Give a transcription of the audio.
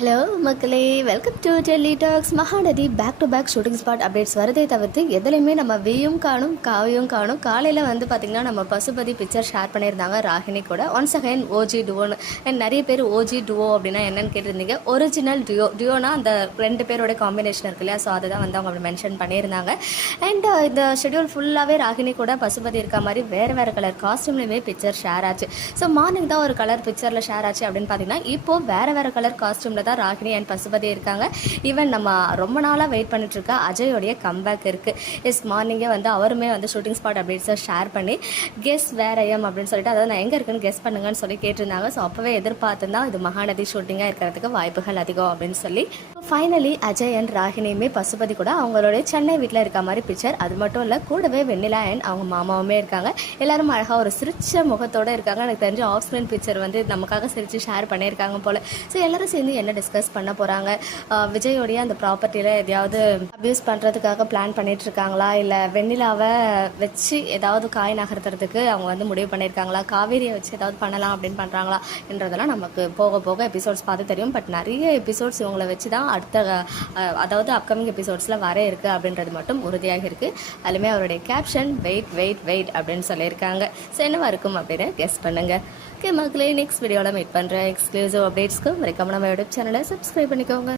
Hello மக்களே, welcome to Delhi talks. Mahanati back to back shooting spot updates வரதை தவிர்த்து எதுலையுமே நம்ம வெயும் காணும் காவையும் காணும். காலையில் வந்து பார்த்திங்கன்னா நம்ம பசுபதி பிக்சர் ஷேர் பண்ணியிருந்தாங்க ராகினி கூட. ஒன்ஸ் அகைன் ஓஜி டுவோன்னு நிறைய பேர் ஓஜி டுவோ அப்படின்னா என்னென்னு கேட்டிருந்தீங்க. ஒரிஜினல் டியோனா அந்த ரெண்டு பேரோட காம்பினேஷன் இருக்கு இல்லையா, ஸோ அதை தான் வந்து அவங்க மென்ஷன் பண்ணியிருந்தாங்க. அண்ட் இந்த ஷெடியூல் ஃபுல்லாகவே ராகினி கூட பசுபதி இருக்க மாதிரி வேறு கலர் காஸ்டியூம்லேயுமே பிக்சர் ஷேர் ஆச்சு. ஸோ மார்னிங் தான் ஒரு கலர் பிக்சரில் ஷேர் ஆச்சு அப்படின்னு பார்த்தீங்கன்னா இப்போது வேறு கலர் காஸ்டியூமில் தான் ராகினி அண்ட் பசுபதி இருக்காங்க. ஈவன் நம்ம ரொம்ப நாளாக வெயிட் பண்ணிட்டு இருக்க அஜயோடைய கம்பேக் இருக்கு. மார்னிங்கே வந்து அவருமே வந்து ஷூட்டிங் ஸ்பாட் அப்டேட்ஸை ஷேர் பண்ணி கெஸ் வேர் ஐஎம் அப்படின்னு சொல்லிட்டு, அதாவது நான் எங்கே இருக்குன்னு கெஸ் பண்ணுங்கன்னு சொல்லி கேட்டிருந்தாங்க. ஸோ அப்போவே எதிர்பார்த்துன்னா இது மகாநதி ஷூட்டிங்காக இருக்கிறதுக்கு வாய்ப்புகள் அதிகம் அப்படின்னு சொல்லி ஃபைனலி அஜய் அண்ட் ராகினியுமே பசுபதி கூட அவங்களுடைய சென்னை வீட்டில் இருக்க மாதிரி பிக்சர். அது மட்டும் இல்லை, கூடவே வெண்ணிலா அண்ட் அவங்க மாமாவுமே இருக்காங்க. எல்லாரும் அழகாக ஒரு சிரிச்ச முகத்தோடு இருக்காங்க. எனக்கு தெரிஞ்ச ஆஃப் ஸ்க்ரீன் பிக்சர் வந்து நமக்காக சிரித்து ஷேர் பண்ணியிருக்காங்க போல். ஸோ எல்லாரும் சேர்ந்து என்ன டிஸ்கஸ் பண்ண போகிறாங்க, விஜயோடைய அந்த ப்ராப்பர்ட்டியில் எதையாவது அப்யூஸ் பண்ணுறதுக்காக பிளான் பண்ணிட்டு இருக்காங்களா, இல்லை வெண்ணிலாவை வச்சு ஏதாவது காய் நகர்த்துறதுக்கு அவங்க வந்து முடிவு பண்ணியிருக்காங்களா, காவேரியை வச்சு ஏதாவது பண்ணலாம் அப்படின்னு பண்ணுறாங்களா என்றதெல்லாம் நமக்கு போக போக எபிசோட்ஸ் பார்த்து தெரியும். பட் நிறைய எபிசோட்ஸ் இவங்களை வச்சு தான் அடுத்த அதாவது அப்கமிங் எபிசோட்ஸில் வர இருக்குது அப்படின்றது மட்டும் உறுதியாக இருக்குது. அதுலேயுமே அவருடைய கேப்ஷன் வெயிட் வெயிட் வெயிட் அப்படின்னு சொல்லியிருக்காங்க. ஸோ என்னவா இருக்கும் அப்படின்னு கெஸ் பண்ணுங்கள். ஓகே மக்களே, நெக்ஸ்ட் வீடியோவில் மீட் பண்ணுறேன். எக்ஸ்க்ளூசிவ் அப்டேட்ஸ்க்கு மறக்காம நம்ம யூடியூப் சேனலை சப்ஸ்கிரைப் பண்ணிக்கோங்க.